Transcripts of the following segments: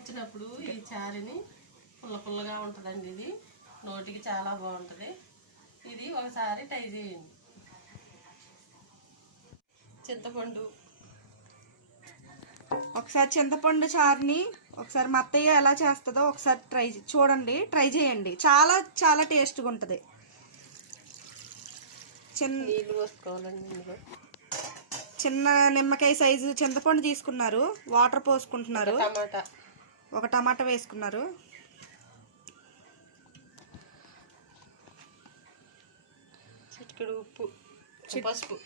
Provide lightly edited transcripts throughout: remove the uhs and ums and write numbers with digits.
వచ్చినప్పుడు ఈ చారుని పుల్ల పుల్లగా ఉంటుందండి. ఇది నోటికి చాలా బాగుంటుంది. ఇది ఒకసారి ట్రై చేయండి. చింతపండు ఒకసారి చింతపండు చారుని ఒకసారి మా అత్తయ్య ఎలా చేస్తుందో ఒకసారి ట్రై చేయండి. చాలా చాలా టేస్ట్గా ఉంటుంది. నీళ్ళు పోసుకోవాలండి. ఇందులో చిన్న నిమ్మకాయ సైజు చింతపండు తీసుకున్నారు, వాటర్ పోసుకుంటున్నారు, ఒక టమాటా వేసుకున్నారు, చిటికెడు ఉప్పు, పసుపు,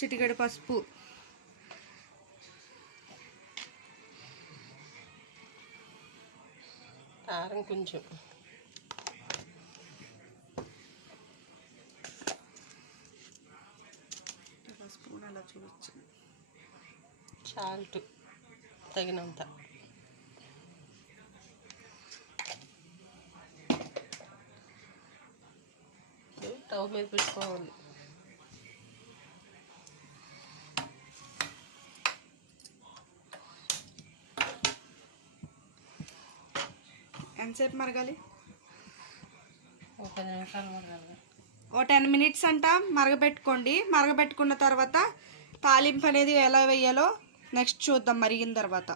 చిటికెడు పసుపు, కారం కొంచెం, స్పూన్ అలా చూపించు, సాల్ట్ తగినంత, స్టవ్ మీద పెట్టుకోవాలి. ఎంతసేపు మరగాలి? ఒక 10 నిమిషాలు మరగాలి. ఓ 10 మినిట్స్ అంట మరగబెట్టుకోండి. మరగబెట్టుకున్న తర్వాత తాలింపు అనేది ఎలా వేయాలో నెక్స్ట్ చూద్దాం మరిగిన తర్వాత.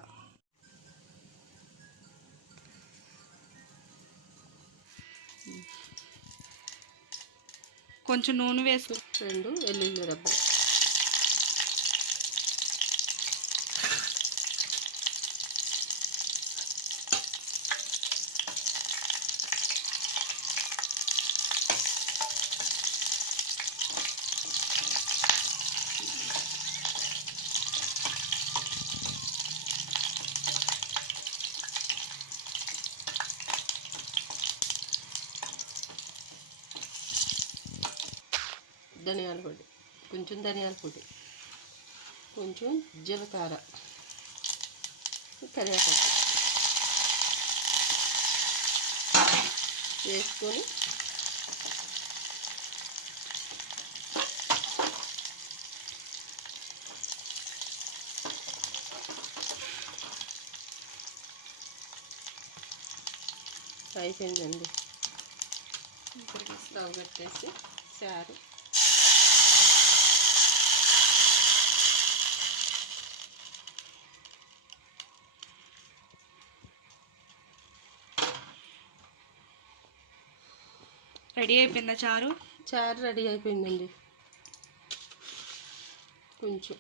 కొంచెం నూనె వేసుకు, 2 వెల్లుల్లి రెబ్బలు, ధనియాల పొడి, కొంచెం ధనియాల పొడి, కొంచెం జీలకర్ర, కరివేపాకు వేసుకొని అయిపోయిందండి. స్టవ్ కట్టేసి చారు రెడీ అయిపోయిందా? చారు రెడీ అయిపోయిందండి. కొంచెం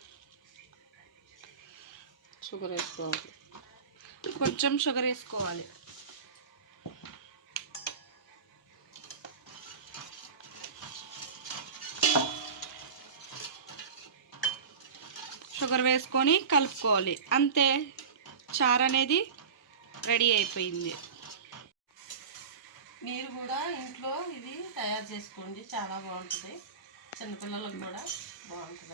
షుగర్ వేసుకోవాలి. షుగర్ వేసుకొని కలుపుకోవాలి. అంతే, చారు అనేది రెడీ అయిపోయింది. మీరు కూడా ఇంట్లో ఇది తయారు చేసుకోండి, చాలా బాగుంటుంది. చిన్నపిల్లలకు కూడా బాగుంటుంది.